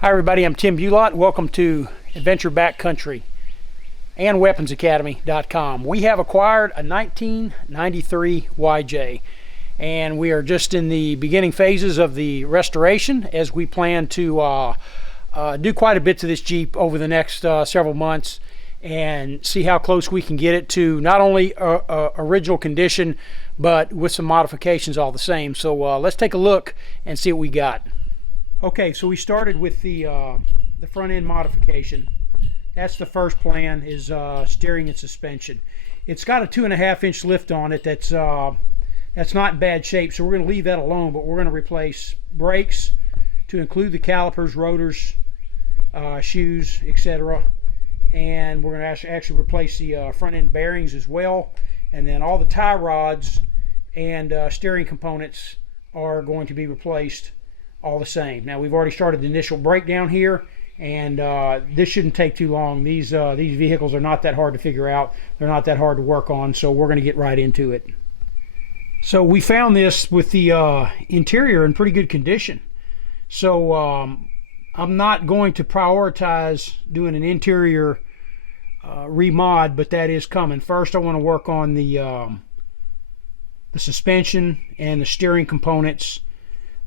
Hi everybody, I'm Tim Bulott. Welcome to Adventure Backcountry and WeaponsAcademy.com. We have acquired a 1993 YJ and we are just in the beginning phases of the restoration as we plan to do quite a bit to this Jeep over the next several months and see how close we can get it to not only original condition but with some modifications all the same. So let's take a look and see what we got. Okay, so we started with the front end modification. That's the first plan, is steering and suspension. It's got a 2.5-inch lift on it that's not in bad shape, so we're going to leave that alone, but we're going to replace brakes to include the calipers, rotors, shoes, etc. And we're going to actually replace the front end bearings as well. And then all the tie rods and steering components are going to be replaced all the same. Now we've already started the initial breakdown here, and this shouldn't take too long. These vehicles are not that hard to figure out. They're not that hard to work on, so we're going to get right into it. So we found this with the interior in pretty good condition. So I'm not going to prioritize doing an interior remod, but that is coming. First I want to work on the suspension and the steering components.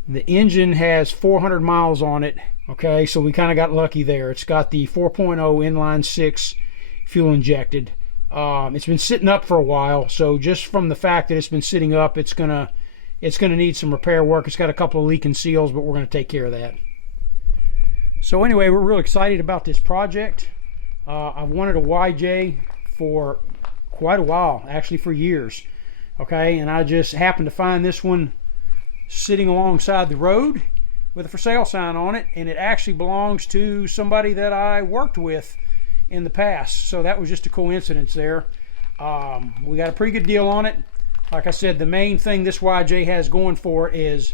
The engine has 400 miles on it. Okay, so we kind of got lucky there. It's got the 4.0 inline 6 fuel injected. It's been sitting up for a while, so just from the fact that it's been sitting up, it's gonna need some repair work. It's got a couple of leaking seals, but we're gonna take care of that. So anyway, we're real excited about this project. I've wanted a YJ for quite a while, actually for years. Okay, and I just happened to find this one sitting alongside the road with a for sale sign on it, and it actually belongs to somebody that I worked with in the past, so that was just a coincidence there. We got a pretty good deal on it. Like I said, the main thing this YJ has going for it is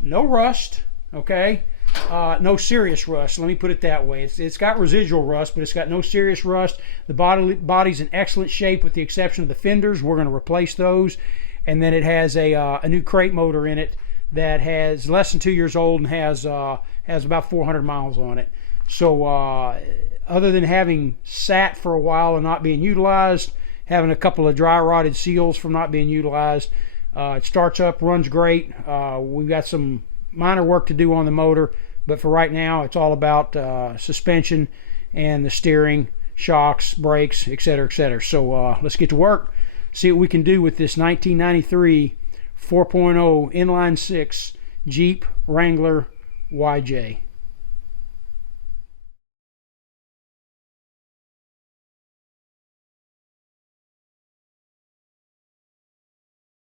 no rust. Okay, no serious rust, let me put it that way. It's got residual rust, but it's got no serious rust. The body's in excellent shape with the exception of the fenders. We're going to replace those. And then it has a new crate motor in it that has less than 2 years old and has about 400 miles on it. So other than having sat for a while and not being utilized, having a couple of dry rotted seals from not being utilized, it starts up, runs great. We've got some minor work to do on the motor, but for right now it's all about suspension and the steering, shocks, brakes, etc., etc. So let's get to work. See what we can do with this 1993 4.0 inline 6 Jeep Wrangler YJ.